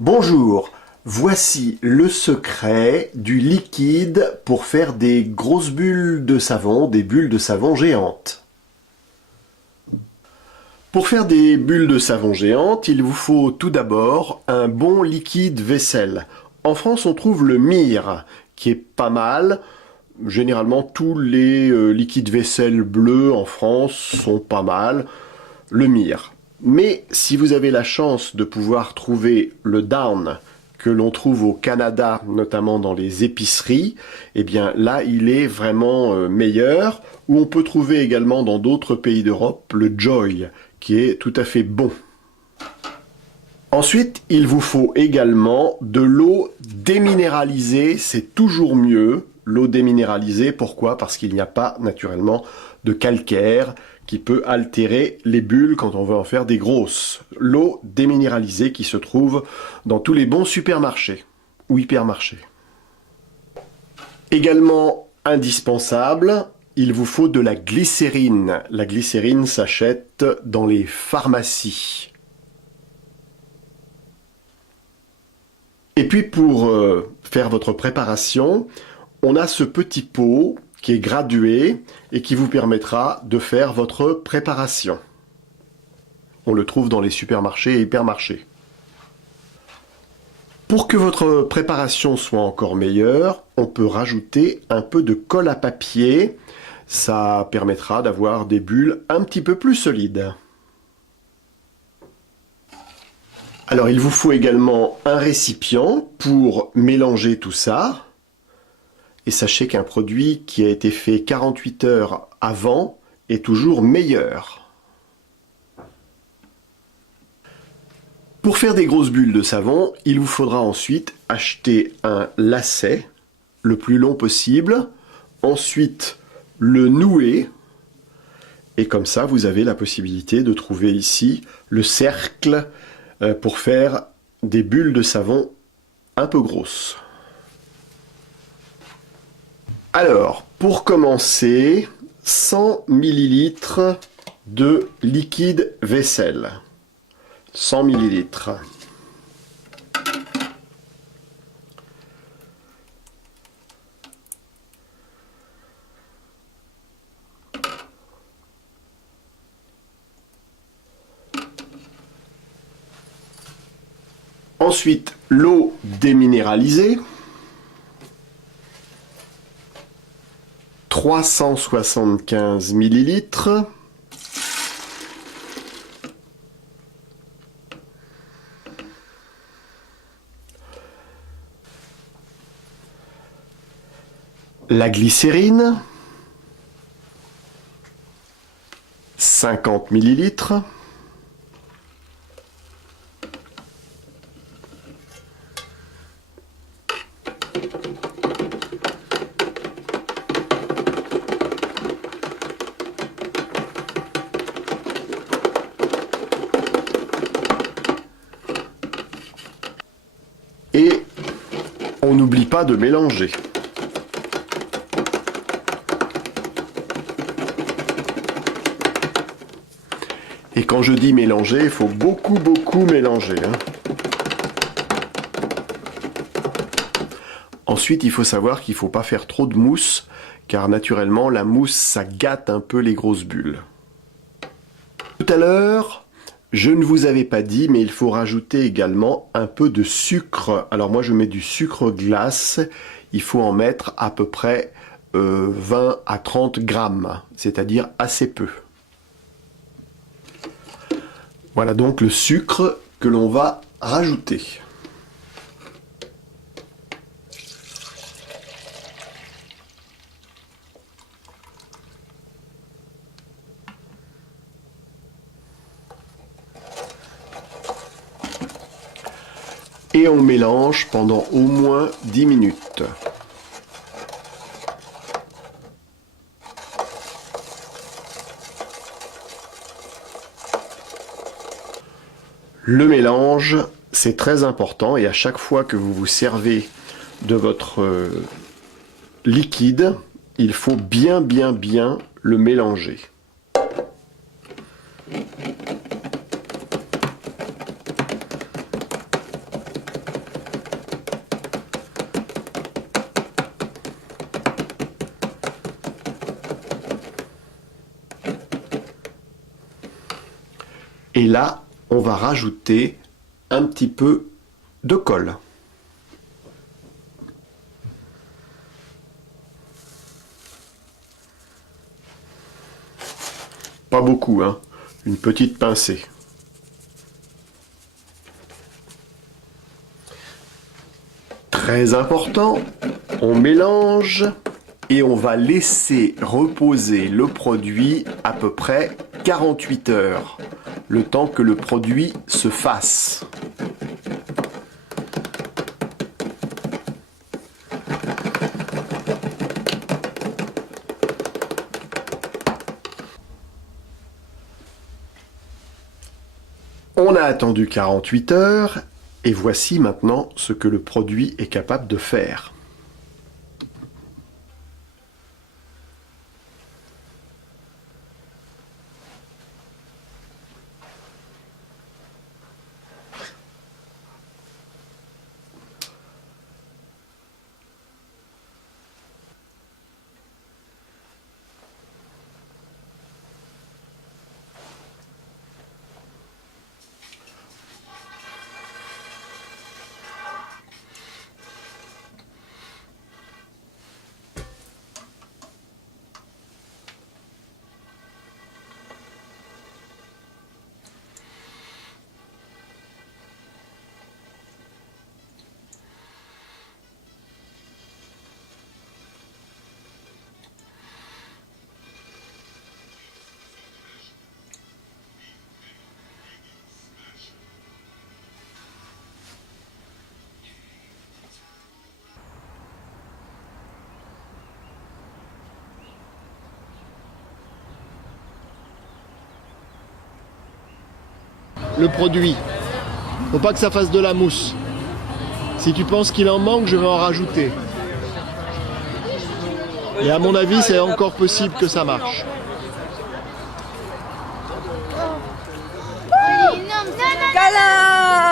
Bonjour, voici le secret du liquide pour faire des grosses bulles de savon, des bulles de savon géantes. Pour faire des bulles de savon géantes, il vous faut tout d'abord un bon liquide vaisselle. En France, on trouve le Mire, qui est pas mal. Généralement, tous les liquides vaisselle bleus en France sont pas mal. Le Mire. Mais si vous avez la chance de pouvoir trouver le Down que l'on trouve au Canada, notamment dans les épiceries, eh bien là il est vraiment meilleur. Ou on peut trouver également dans d'autres pays d'Europe le Joy, qui est tout à fait bon. Ensuite, il vous faut également de l'eau déminéralisée, c'est toujours mieux. L'eau déminéralisée, pourquoi? Parce qu'il n'y a pas naturellement de calcaire qui peut altérer les bulles quand on veut en faire des grosses. L'eau déminéralisée qui se trouve dans tous les bons supermarchés ou hypermarchés. Également indispensable, il vous faut de la glycérine. La glycérine s'achète dans les pharmacies. Et puis pour faire votre préparation, on a ce petit pot qui est gradué et qui vous permettra de faire votre préparation. On le trouve dans les supermarchés et hypermarchés. Pour que votre préparation soit encore meilleure, on peut rajouter un peu de colle à papier. Ça permettra d'avoir des bulles un petit peu plus solides. Alors il vous faut également un récipient pour mélanger tout ça. Et sachez qu'un produit qui a été fait 48 heures avant est toujours meilleur. Pour faire des grosses bulles de savon, il vous faudra ensuite acheter un lacet le plus long possible, ensuite le nouer, et comme ça vous avez la possibilité de trouver ici le cercle pour faire des bulles de savon un peu grosses. Alors, pour commencer, 100 ml de liquide vaisselle. 100 ml. Ensuite, l'eau déminéralisée. 375 ml. La glycérine. 50 ml. Et on n'oublie pas de mélanger. Et quand je dis mélanger, il faut beaucoup mélanger. Ensuite, il faut savoir qu'il ne faut pas faire trop de mousse, car naturellement, la mousse, ça gâte un peu les grosses bulles. Tout à l'heure, je ne vous avais pas dit, mais il faut rajouter également un peu de sucre. Alors moi, je mets du sucre glace. Il faut en mettre à peu près 20 à 30 grammes, c'est-à-dire assez peu. Voilà donc le sucre que l'on va rajouter. Et on mélange pendant au moins 10 minutes. Le mélange, c'est très important et à chaque fois que vous vous servez de votre liquide, il faut bien le mélanger. Et là, on va rajouter un petit peu de colle. Pas beaucoup, hein. Une petite pincée. Très important, on mélange et on va laisser reposer le produit à peu près 48 heures, le temps que le produit se fasse. On a attendu 48 heures et voici maintenant ce que le produit est capable de faire. Le produit. Faut pas que ça fasse de la mousse. Si tu penses qu'il en manque, je vais en rajouter. Et à mon avis, c'est encore possible que ça marche. Câlin!